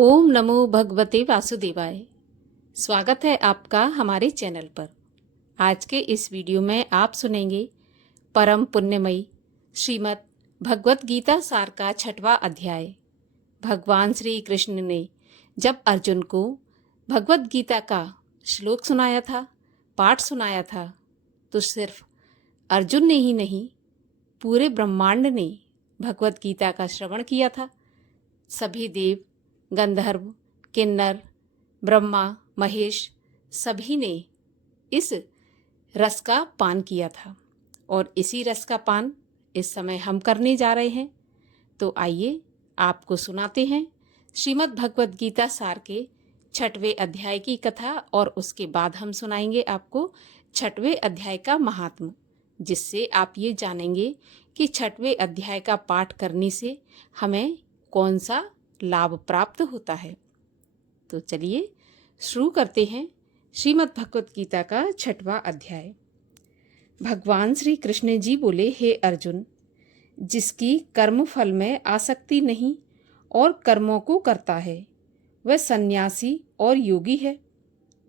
ओम नमो भगवते वासुदेवाय। स्वागत है आपका हमारे चैनल पर। आज के इस वीडियो में आप सुनेंगे परम पुण्यमयी श्रीमद् भगवत गीता सार का 6वां अध्याय। भगवान श्री कृष्ण ने जब अर्जुन को भगवत गीता का श्लोक सुनाया था, पाठ सुनाया था, तो सिर्फ अर्जुन ने ही नहीं, पूरे ब्रह्मांड ने भगवत गीता का श्रवण किया था। सभी देव, गंधर्व, किन्नर, ब्रह्मा, महेश सभी ने इस रस का पान किया था और इसी रस का पान इस समय हम करने जा रहे हैं। तो आइए आपको सुनाते हैं श्रीमद् भगवत गीता सार के 6वें अध्याय की कथा और उसके बाद हम सुनाएंगे आपको 6वें अध्याय का महात्म्य, जिससे आप ये जानेंगे कि 6वें अध्याय का पाठ करने से हमें कौन सा लाभ प्राप्त होता है। तो चलिए शुरू करते हैं श्रीमद् भगवत गीता का 6वां अध्याय। भगवान श्री कृष्ण जी बोले, हे अर्जुन, जिसकी कर्म फल में आसक्ति नहीं और कर्मों को करता है वह सन्यासी और योगी है,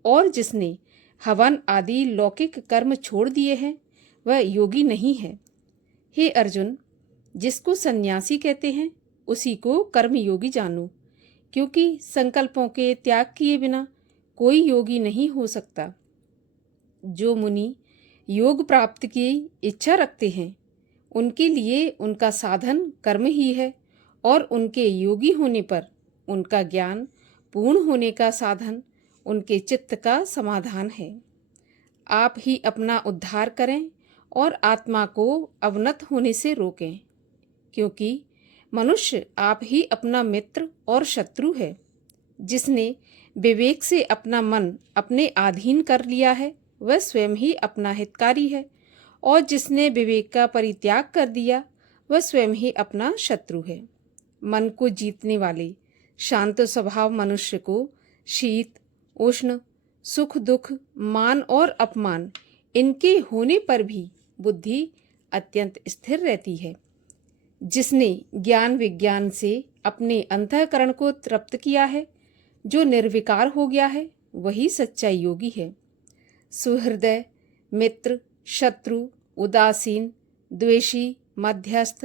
और जिसने हवन आदि लौकिक कर्म छोड़ दिए हैं वह योगी नहीं है। हे अर्जुन, जिसको सन्यासी कहते हैं उसी को कर्मयोगी जानो, क्योंकि संकल्पों के त्याग किए बिना कोई योगी नहीं हो सकता। जो मुनि योग प्राप्ति की इच्छा रखते हैं उनके लिए उनका साधन कर्म ही है, और उनके योगी होने पर उनका ज्ञान पूर्ण होने का साधन उनके चित्त का समाधान है। आप ही अपना उद्धार करें और आत्मा को अवनत होने से रोकें, क्योंकि मनुष्य आप ही अपना मित्र और शत्रु है। जिसने विवेक से अपना मन अपने अधीन कर लिया है वह स्वयं ही अपना हितकारी है, और जिसने विवेक का परित्याग कर दिया वह स्वयं ही अपना शत्रु है। मन को जीतने वाले शांत स्वभाव मनुष्य को शीत, उष्ण, सुख दुख, मान और अपमान इनके होने पर भी बुद्धि अत्यंत स्थिर रहती है। जिसने ज्ञान विज्ञान से अपने अंतःकरण को तृप्त किया है, जो निर्विकार हो गया है, वही सच्चा योगी है। सुहृदय, मित्र, शत्रु, उदासीन, द्वेषी, मध्यस्थ,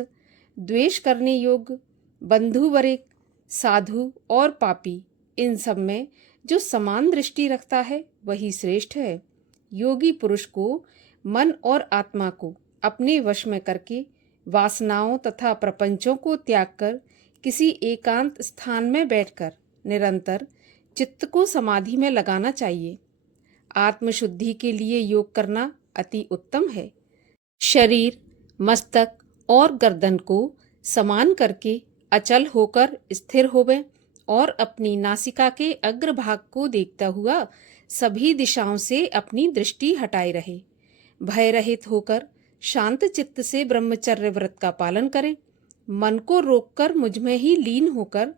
द्वेष करने योग्य, बंधुवरिक, साधु और पापी, इन सब में जो समान दृष्टि रखता है वही श्रेष्ठ है। योगी पुरुष को मन और आत्मा को अपने वश में करके वासनाओं तथा प्रपंचों को त्याग कर किसी एकांत स्थान में बैठकर निरंतर चित्त को समाधि में लगाना चाहिए। आत्मशुद्धि के लिए योग करना अति उत्तम है। शरीर, मस्तक और गर्दन को समान करके अचल होकर स्थिर होवे और अपनी नासिका के अग्रभाग को देखता हुआ सभी दिशाओं से अपनी दृष्टि हटाए रहे। भय रहित होकर शांत चित्त से ब्रह्मचर्य व्रत का पालन करें। मन को रोककर मुझ में ही लीन होकर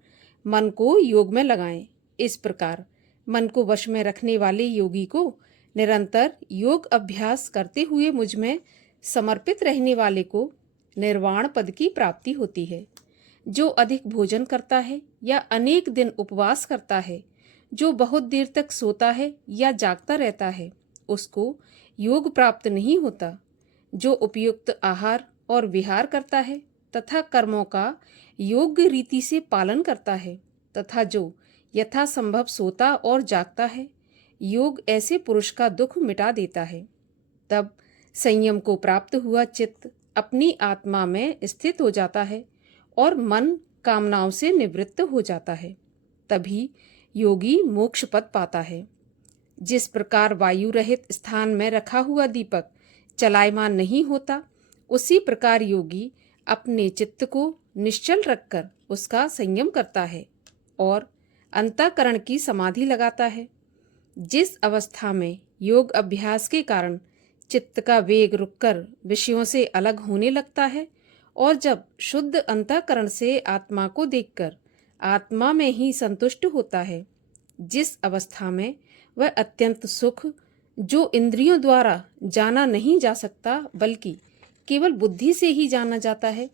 मन को योग में लगाएं। इस प्रकार मन को वश में रखने वाले योगी को निरंतर योग अभ्यास करते हुए मुझ में समर्पित रहने वाले को निर्वाण पद की प्राप्ति होती है। जो अधिक भोजन करता है या अनेक दिन उपवास करता है, जो बहुत देर तक सोता है या जागता रहता है, उसको योग प्राप्त नहीं होता। जो उपयुक्त आहार और विहार करता है तथा कर्मों का योग्य रीति से पालन करता है तथा जो यथासंभव सोता और जागता है, योग ऐसे पुरुष का दुख मिटा देता है। तब संयम को प्राप्त हुआ चित्त अपनी आत्मा में स्थित हो जाता है और मन कामनाओं से निवृत्त हो जाता है। तभी योगी मोक्ष पद पाता है। जिस प्रकार वायु रहित स्थान में रखा हुआ दीपक चलायमान नहीं होता, उसी प्रकार योगी अपने चित्त को निश्चल रखकर उसका संयम करता है और अंतःकरण की समाधि लगाता है। जिस अवस्था में योग अभ्यास के कारण चित्त का वेग रुककर विषयों से अलग होने लगता है और जब शुद्ध अंतःकरण से आत्मा को देखकर आत्मा में ही संतुष्ट होता है, जिस अवस्था में वह अत्यंत सुख जो इंद्रियों द्वारा जाना नहीं जा सकता बल्कि केवल बुद्धि से ही जाना जाता है,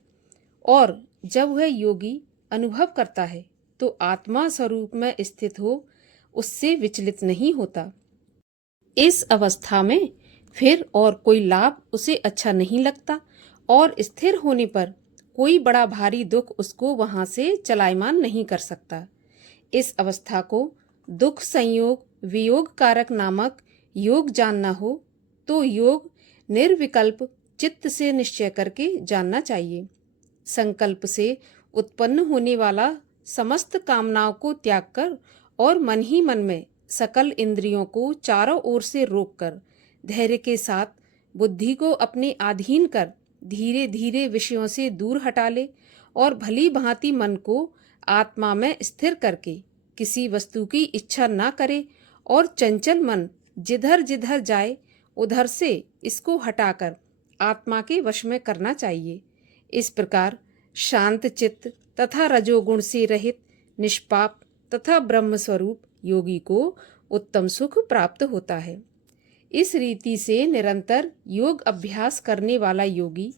और जब वह योगी अनुभव करता है तो आत्मा स्वरूप में स्थित हो उससे विचलित नहीं होता। इस अवस्था में फिर और कोई लाभ उसे अच्छा नहीं लगता और स्थिर होने पर कोई बड़ा भारी दुख उसको वहां से चलायमान नहीं कर सकता। इस अवस्था को दुख संयोग वियोग कारक नामक योग जानना हो तो योग निर्विकल्प चित्त से निश्चय करके जानना चाहिए। संकल्प से उत्पन्न होने वाला समस्त कामनाओं को त्याग कर और मन ही मन में सकल इंद्रियों को चारों ओर से रोककर धैर्य के साथ बुद्धि को अपने अधीन कर धीरे धीरे विषयों से दूर हटा ले और भली भांति मन को आत्मा में स्थिर करके किसी वस्तु की इच्छा ना करे और चंचल मन जिधर जिधर जाए उधर से इसको हटाकर आत्मा के वश में करना चाहिए। इस प्रकार शांत चित्त तथा रजोगुण से रहित निष्पाप तथा ब्रह्म स्वरूप योगी को उत्तम सुख प्राप्त होता है। इस रीति से निरंतर योग अभ्यास करने वाला योगी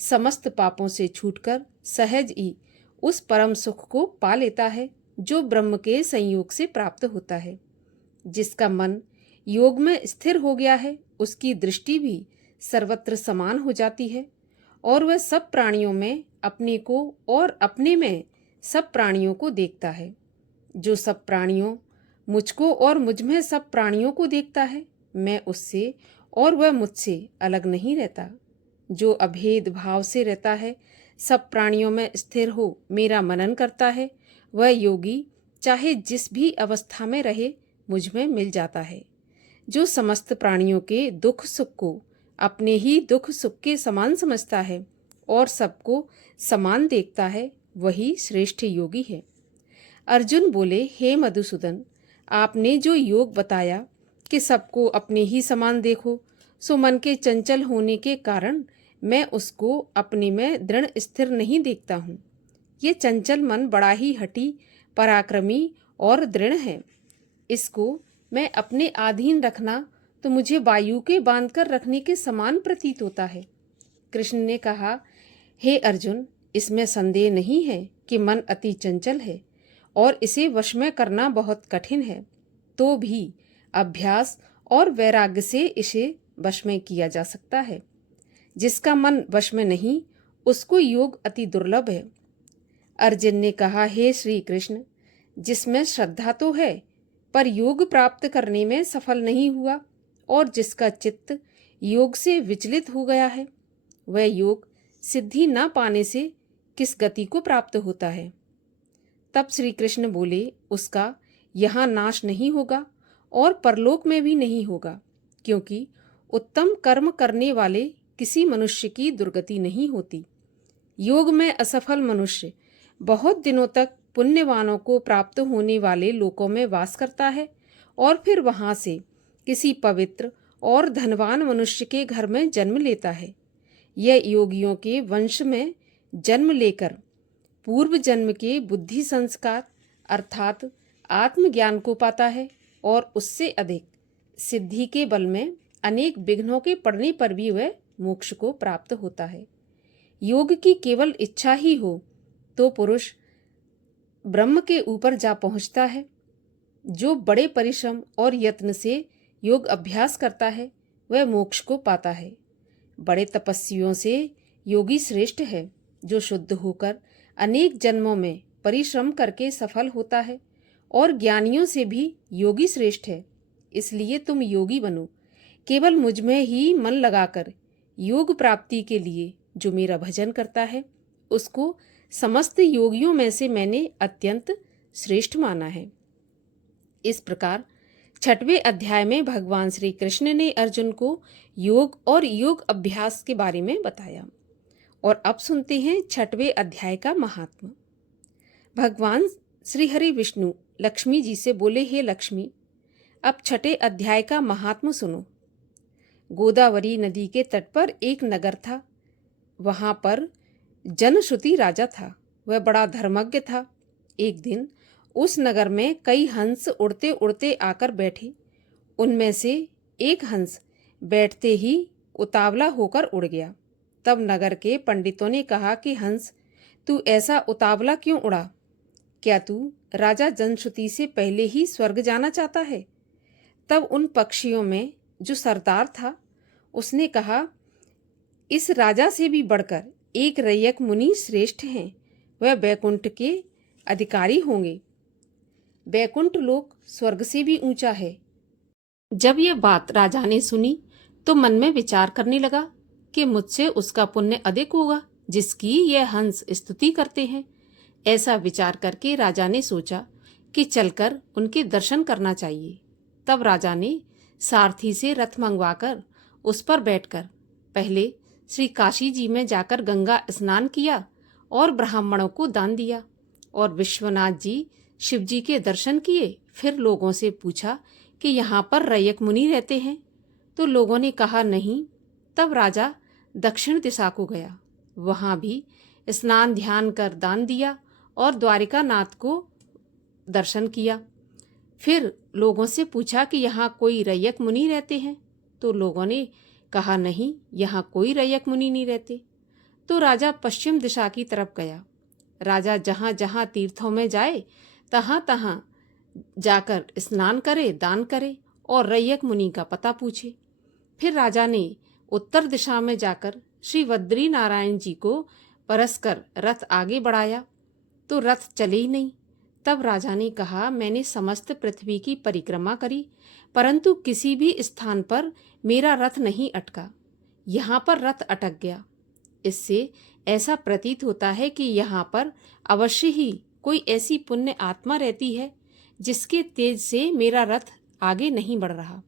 समस्त पापों से छूटकर सहज ही उस परम सुख को पा लेता है जो ब्रह्म के संयोग से प्राप्त होता है। जिसका मन योग में स्थिर हो गया है उसकी दृष्टि भी सर्वत्र समान हो जाती है और वह सब प्राणियों में अपने को और अपने में सब प्राणियों को देखता है। जो सब प्राणियों मुझको और मुझ में सब प्राणियों को देखता है मैं उससे और वह मुझसे अलग नहीं रहता। जो अभेद भाव से रहता है सब प्राणियों में स्थिर हो मेरा मनन करता है वह योगी चाहे जिस भी अवस्था में रहे मुझ में मिल जाता है। जो समस्त प्राणियों के दुख सुख को अपने ही दुख सुख के समान समझता है और सबको समान देखता है वही श्रेष्ठ योगी है। अर्जुन बोले, हे मधुसूदन, आपने जो योग बताया कि सबको अपने ही समान देखो, सो मन के चंचल होने के कारण मैं उसको अपने में दृढ़ स्थिर नहीं देखता हूँ। ये चंचल मन बड़ा ही हठी पराक्रमी और दृढ़ है। इसको मैं अपने अधीन रखना तो मुझे वायु के बांधकर रखने के समान प्रतीत होता है। कृष्ण ने कहा, हे अर्जुन, इसमें संदेह नहीं है कि मन अति चंचल है और इसे वश में करना बहुत कठिन है, तो भी अभ्यास और वैराग्य से इसे वश में किया जा सकता है। जिसका मन वश में नहीं उसको योग अति दुर्लभ है। अर्जुन ने कहा, हे श्री कृष्ण, जिसमें श्रद्धा तो है पर योग प्राप्त करने में सफल नहीं हुआ और जिसका चित्त योग से विचलित हो गया है वह योग सिद्धि न पाने से किस गति को प्राप्त होता है। तब श्री कृष्ण बोले, उसका यहाँ नाश नहीं होगा और परलोक में भी नहीं होगा, क्योंकि उत्तम कर्म करने वाले किसी मनुष्य की दुर्गति नहीं होती। योग में असफल मनुष्य बहुत दिनों तक पुण्यवानों को प्राप्त होने वाले लोकों में वास करता है और फिर वहां से किसी पवित्र और धनवान मनुष्य के घर में जन्म लेता है। यह योगियों के वंश में जन्म लेकर पूर्व जन्म के बुद्धि संस्कार अर्थात आत्मज्ञान को पाता है और उससे अधिक सिद्धि के बल में अनेक विघ्नों के पड़ने पर भी वह मोक्ष को प्राप्त होता है। योग की केवल इच्छा ही हो तो पुरुष ब्रह्म के ऊपर जा पहुंचता है। जो बड़े परिश्रम और यत्न से योग अभ्यास करता है वह मोक्ष को पाता है। बड़े तपस्वियों से योगी श्रेष्ठ है। जो शुद्ध होकर अनेक जन्मों में परिश्रम करके सफल होता है और ज्ञानियों से भी योगी श्रेष्ठ है। इसलिए तुम योगी बनो। केवल मुझ में ही मन लगाकर योग प्राप्ति के लिए जो मेरा भजन करता है उसको समस्त योगियों में से मैंने अत्यंत श्रेष्ठ माना है। इस प्रकार 6वें अध्याय में भगवान श्री कृष्ण ने अर्जुन को योग और योग अभ्यास के बारे में बताया। और अब सुनते हैं 6वें अध्याय का महात्मा। भगवान श्री हरि विष्णु लक्ष्मी जी से बोले, हे लक्ष्मी, अब 6ठे अध्याय का महात्मा सुनो। गोदावरी नदी के तट पर एक नगर था। वहां पर जनश्रुति राजा था। वह बड़ा धर्मज्ञ था। एक दिन उस नगर में कई हंस उड़ते उड़ते आकर बैठे। उनमें से एक हंस बैठते ही उतावला होकर उड़ गया। तब नगर के पंडितों ने कहा कि हंस, तू ऐसा उतावला क्यों उड़ा? क्या तू राजा जनश्रुति से पहले ही स्वर्ग जाना चाहता है? तब उन पक्षियों में जो सरदार था उसने कहा, इस राजा से भी बढ़कर एक रैयक मुनि श्रेष्ठ हैं, वह बैकुंठ के अधिकारी होंगे। बैकुंठ लोक स्वर्ग से भी ऊंचा है। जब यह बात राजा ने सुनी तो मन में विचार करने लगा कि मुझसे उसका पुण्य अधिक होगा जिसकी यह हंस स्तुति करते हैं। ऐसा विचार करके राजा ने सोचा कि चलकर उनके दर्शन करना चाहिए। तब राजा ने सारथी से रथ मंगवाकर उस पर बैठकर पहले श्री काशी जी में जाकर गंगा स्नान किया और ब्राह्मणों को दान दिया और विश्वनाथ जी शिव जी के दर्शन किए। फिर लोगों से पूछा कि यहाँ पर रैयक मुनि रहते हैं? तो लोगों ने कहा नहीं। तब राजा दक्षिण दिशा को गया, वहां भी स्नान ध्यान कर दान दिया और द्वारिका नाथ को दर्शन किया। फिर लोगों से पूछा कि यहाँ कोई रैयक मुनि रहते हैं? तो लोगों ने कहा नहीं, यहाँ कोई रैयक मुनि नहीं रहते। तो राजा पश्चिम दिशा की तरफ गया। राजा जहाँ जहाँ तीर्थों में जाए तहाँ तहाँ जाकर स्नान करे, दान करे और रैयक मुनि का पता पूछे। फिर राजा ने उत्तर दिशा में जाकर श्री बद्री नारायण जी को परसकर रथ आगे बढ़ाया तो रथ चले ही नहीं। तब राजा ने कहा, मैंने समस्त पृथ्वी की परिक्रमा करी परंतु किसी भी स्थान पर मेरा रथ नहीं अटका। यहाँ पर रथ अटक गया। इससे ऐसा प्रतीत होता है कि यहाँ पर अवश्य ही कोई ऐसी पुण्य आत्मा रहती है जिसके तेज से मेरा रथ आगे नहीं बढ़ रहा।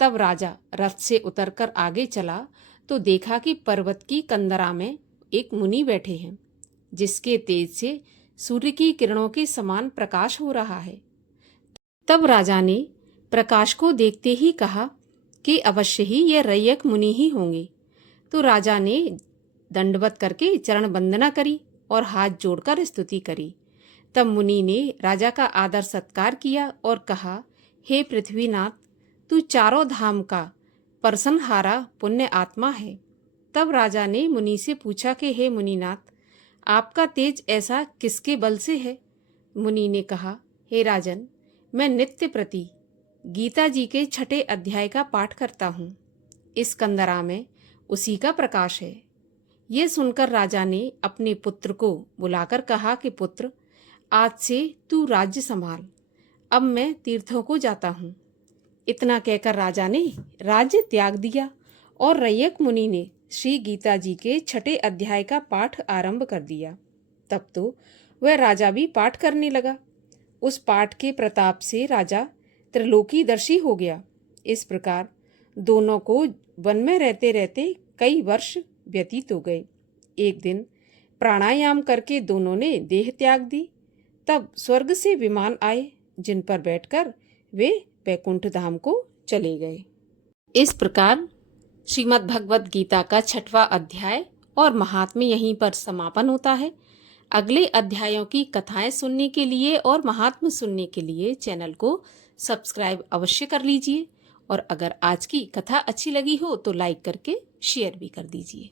तब राजा रथ से उतरकर आगे चला तो देखा कि पर्वत की कंदरा में एक मुनि बैठे हैं जिसके तेज से सूर्य की किरणों के समान प्रकाश हो रहा है। तब राजा ने प्रकाश को देखते ही कहा कि अवश्य ही यह रैयक मुनि ही होंगे। तो राजा ने दंडवत करके चरण वंदना करी और हाथ जोड़कर स्तुति करी। तब मुनि ने राजा का आदर सत्कार किया और कहा, हे पृथ्वीनाथ, तू चारों धाम का परसनहारा पुण्य आत्मा है। तब राजा ने मुनि से पूछा कि हे मुनिनाथ, आपका तेज ऐसा किसके बल से है? मुनि ने कहा, हे राजन, मैं नित्य प्रति गीता जी के 6ठे अध्याय का पाठ करता हूँ। इस कंदरा में उसी का प्रकाश है। ये सुनकर राजा ने अपने पुत्र को बुलाकर कहा कि पुत्र, आज से तू राज्य संभाल, अब मैं तीर्थों को जाता हूँ। इतना कहकर राजा ने राज्य त्याग दिया और रैयक मुनि ने श्री गीता जी के 6ठे अध्याय का पाठ आरंभ कर दिया। तब तो वह राजा भी पाठ करने लगा। उस पाठ के प्रताप से राजा त्रिलोकीदर्शी हो गया। इस प्रकार दोनों को वन में रहते रहते कई वर्ष व्यतीत हो गए। एक दिन प्राणायाम करके दोनों ने देह त्याग दी। तब स्वर्ग से विमान आए जिन पर बैठकर वे वैकुंठ धाम को चले गए। इस प्रकार श्रीमद् भगवद गीता का 6वां अध्याय और महात्म्य यहीं पर समापन होता है। अगले अध्यायों की कथाएं सुनने के लिए और महात्म्य सुनने के लिए चैनल को सब्सक्राइब अवश्य कर लीजिए और अगर आज की कथा अच्छी लगी हो तो लाइक करके शेयर भी कर दीजिए।